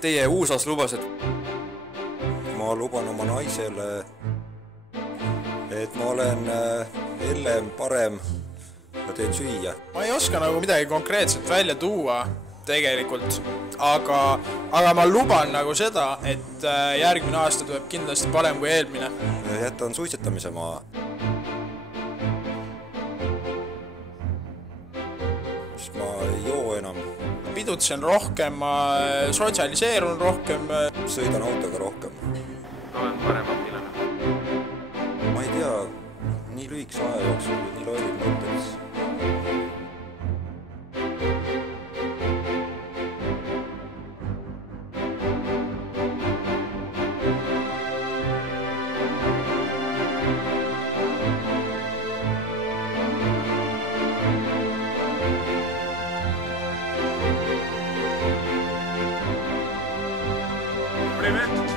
teie uusas lubas, et ma luban oma naisele, et ma olen hellem, parem ja teen süüa. Ma ei oska nagu midagi konkreetselt välja tuua tegelikult, aga ma luban nagu seda, et järgmine aasta tuleb kindlasti parem kui eelmine. Jätan suitsetamise maha. Siis ma ei joo enam. Pidutsen rohkem, ma sotsialiseerun rohkem. Sõidan autoga rohkem. Olen parem õpilane. Ma ei tea, nii lühikese aja jooksul, nii lollid mõtted. Привет!